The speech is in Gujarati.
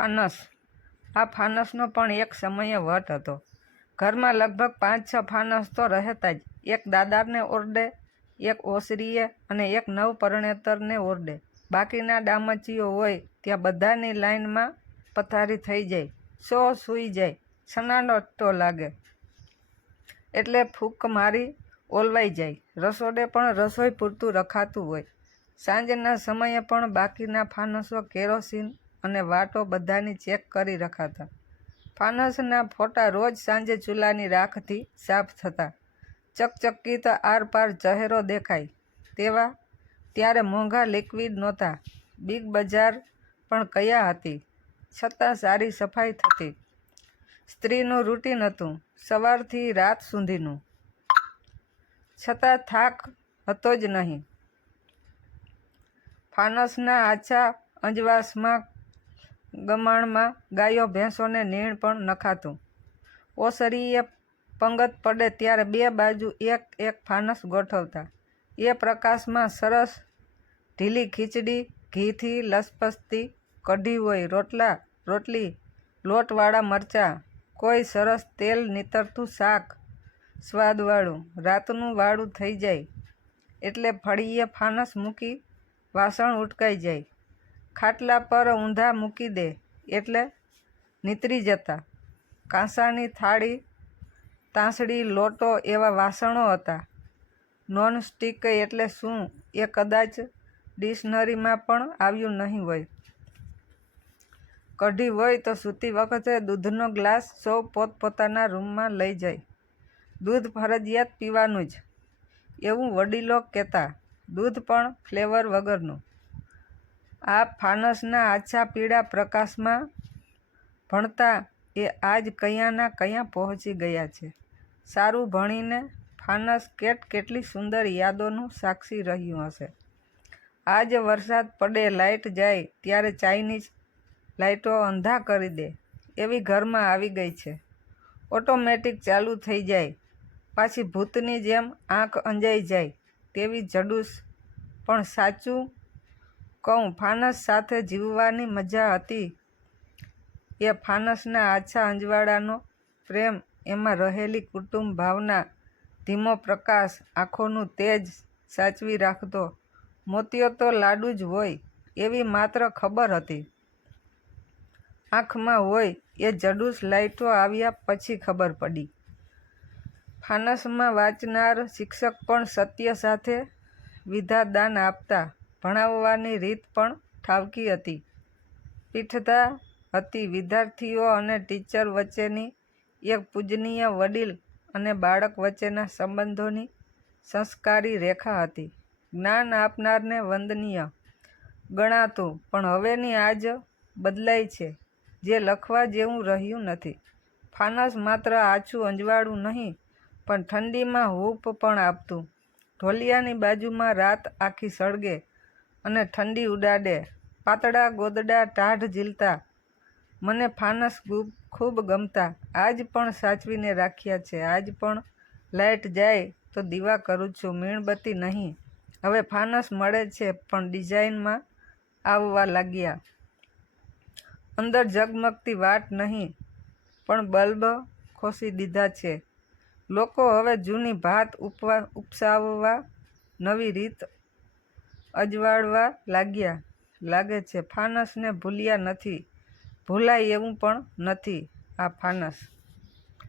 ફાનસ. આ ફાનસનો પણ એક સમયે વટ હતો. ઘરમાં લગભગ 5-6 ફાનસ તો રહેતા જ. એક દાદાને ઓરડે, એક ઓસરીએ અને એક નવપરણેતરને ઓરડે. બાકીના ડામચીઓ હોય ત્યાં બધાની લાઈનમાં પથારી થઈ જાય. સૂઈ જાય. સન્નાટો લાગે એટલે ફૂંક મારી ઓલવાઈ જાય. રસોડે પણ રસોઈ પૂરતું રખાતું હોય. સાંજના સમયે પણ બાકીના ફાનસો કેરોસીન અને વાટો બધાની ચેક કરી રખાતા. ફાનસના ફોટા રોજ સાંજે ચૂલાની રાખથી સાફ થતા. ચકચકિત આરપાર ચહેરો દેખાય ત્યારે મોંઘા લિક્વિડ નહોતા. બિગ બજાર પણ કયા હતી, છતાં સારી સફાઈ થતી. સ્ત્રીનું રૂટીન હતું સવારથી રાત સુધીનું, છતાં થાક હતો જ નહીં. ફાનસના આછા અંજવાસમાં ગમાણમાં ગાયો ભેંસોને નીણ પણ નખાતું. ઓસરીએ પંગત પડે ત્યારે 2 બાજુ એક ફાનસ ગોઠવતા. એ પ્રકાશમાં સરસ ઢીલી ખીચડી, ઘીથી લસપસતી કઢી હોય, રોટલી, લોટવાળા મરચાં, કોઈ સરસ તેલ નીતરતું શાક, સ્વાદવાળું. રાતનું વાળું થઈ જાય એટલે ફળીએ ફાનસ મૂકી વાસણ ઉટકાઈ જાય. ખાટલા પર ઊંધા મૂકી દે એટલે નીતરી જતા. કાંસાની થાળી, તાંસળી, લોટો એવા વાસણો હતા. નોન સ્ટીક એટલે શું એ કદાચ ડિક્શનરીમાં પણ આવ્યું નહીં હોય. કઢી હોય તો સૂતી વખતે દૂધનો ગ્લાસ સૌ પોતપોતાના રૂમમાં લઈ જાય. દૂધ ફરજિયાત પીવાનું જ, એવું વડીલો કહેતા. દૂધ પણ ફ્લેવર વગરનું. આ ફાનસના આછા પીળા પ્રકાશમાં ભણતા એ આજ કયાંના કયાં પહોંચી ગયા છે. સારું ભણીને ફાનસ કેટલી સુંદર યાદોનું સાક્ષી રહ્યું હશે. આજ વરસાદ પડે, લાઇટ જાય ત્યારે ચાઇનીઝ લાઇટો અંધા કરી દે એવી ઘરમાં આવી ગઈ છે. ઓટોમેટિક ચાલુ થઈ જાય, પાછી ભૂતની જેમ આંખ અંજાઈ જાય તેવી જડુસ. પણ સાચું કહું, ફાનસ સાથે જીવવાની મજા હતી એ ફાનસના આછા અંજવાળાનો પ્રેમ, એમાં રહેલી કુટુંબ ભાવના, ધીમો પ્રકાશ, આંખોનું તેજ સાચવી રાખતો. મોતિયો તો લાડુ જ હોય એવી માત્ર ખબર હતી. આંખમાં હોય એ જડુસ લાઇટો આવ્યા પછી ખબર પડી. ફાનસમાં વાંચનાર શિક્ષક પણ સત્ય સાથે વિદ્યાદાન આપતા. ભણાવવાની રીત પણ ઠાવકી હતી. પીઠતા હતી વિદ્યાર્થીઓ અને ટીચર વચ્ચેની એક પૂજનીય, વડીલ અને બાળક વચ્ચેના સંબંધોની સંસ્કારી રેખા હતી. જ્ઞાન આપનારને વંદનીય ગણાતું. પણ હવેની આજ બદલાઈ છે, જે લખવા જેવું રહ્યું નથી. ફાનસ માત્ર આછું અંજવાળું નહીં, પણ ઠંડીમાં હૂંફ પણ આપતું. ઢોલિયાની બાજુમાં રાત આખી સળગે અને ઠંડી ઉડાડે. પાતળા ગોદડા ટાઢ ઝીલતા. મને ફાનસ ખૂબ ગમતા. આજ પણ સાચવીને રાખ્યા છે. આજ પણ લાઇટ જાય તો દીવા કરું છું, મીણબત્તી નહીં. હવે ફાનસ મળે છે પણ ડિઝાઇનમાં આવવા લાગ્યા. અંદર ઝગમગતી વાટ નહીં, પણ બલ્બ ખોસી દીધા છે. લોકો હવે જૂની ભાત ઉપસાવવા, નવી રીત અજવાળવા લાગે છે. ફાનસને ભૂલ્યા નથી, ભૂલાય એવું પણ નથી આ ફાનસ.